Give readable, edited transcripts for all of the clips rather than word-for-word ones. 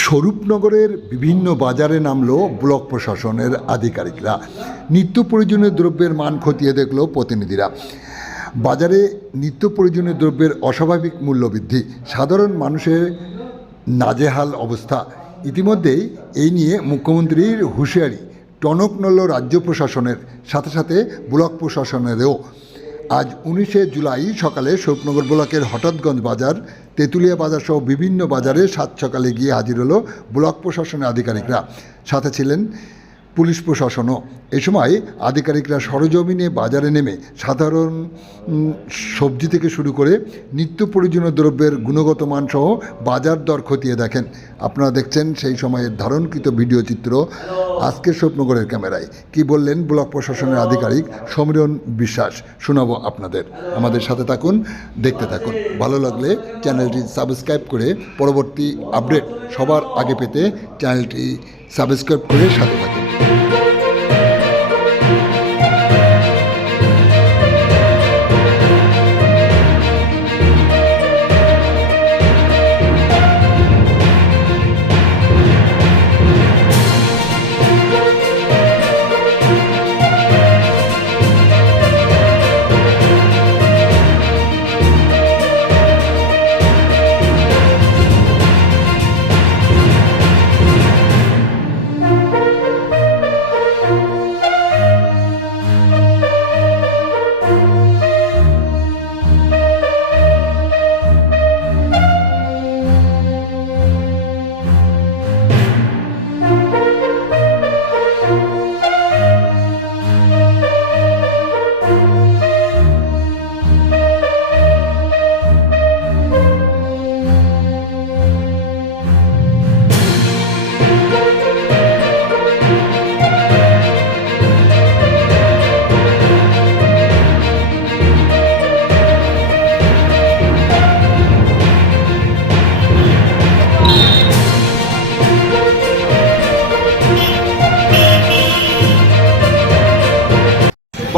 স্বরূপনগরের বিভিন্ন বাজারে নামলো ব্লক প্রশাসনের আধিকারিকরা। নিত্য প্রয়োজনীয় দ্রব্যের মান খতিয়ে দেখল প্রতিনিধিরা। বাজারে নিত্য প্রয়োজনীয় দ্রব্যের অস্বাভাবিক মূল্যবৃদ্ধি, সাধারণ মানুষের নাজেহাল অবস্থা। ইতিমধ্যেই এই নিয়ে মুখ্যমন্ত্রীর হুঁশিয়ারি টনক নড়ল রাজ্য প্রশাসনের, সাথে সাথে ব্লক প্রশাসনেরও। আজ 19শে জুলাই সকালে স্বরূপনগর ব্লকের হঠাৎগঞ্জ বাজার, তেঁতুলিয়া বাজার সহ বিভিন্ন বাজারে সাত সকালে গিয়ে হাজির হলো ব্লক প্রশাসনের আধিকারিকরা, সাথে ছিলেন পুলিশ প্রশাসনও। এ সময় আধিকারিকরা সরজমিনে বাজারে নেমে সাধারণ সবজি থেকে শুরু করে নিত্য প্রয়োজনীয় দ্রব্যের গুণগত মানসহ বাজার দর খতিয়ে দেখেন। আপনারা দেখছেন সেই সময়ের ধারণকৃত ভিডিও চিত্র আজকের স্বরূপনগরের ক্যামেরায়। কি বললেন ব্লক প্রশাসনের আধিকারিক সমীরণ বিশ্বাস, শোনাবো আপনাদের। আমাদের সাথে থাকুন, দেখতে থাকুন। ভালো লাগলে চ্যানেলটি সাবস্ক্রাইব করে পরবর্তী আপডেট সবার আগে পেতে চ্যানেলটি সাবস্ক্রাইব করে সাথে থাকুন।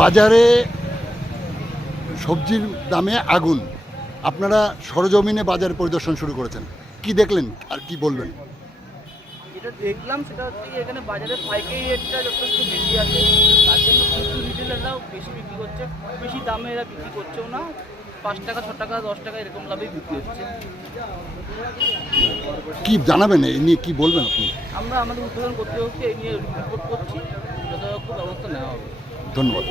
বাজারে সবজির দামে আগুন। আপনারা সরজমিনে বাজার পরিদর্শন শুরু করেছেন, কি দেখলেন আর কি বলবেন? যেটা দেখলাম সেটা হচ্ছে কি, এখানে বাজারে পাইকারি রেটটা যথেষ্ট বেশি আছে, তার জন্য খুচরো রিটেলাররাও বেশি বিক্রি করছে। বেশি দামে এরা বিক্রি করছেও না, 5 টাকা 6 টাকা 10 টাকা এরকম লাভেই বিক্রি হচ্ছে। কি জানাবেন এই নিয়ে, কি বলবেন আপনি? আমরা আমাদের উৎপাদন কর্তৃপক্ষকে এই নিয়ে রিপোর্ট করছি, যথাযথ ব্যবস্থা নেওয়া হবে। ধন্যবাদ।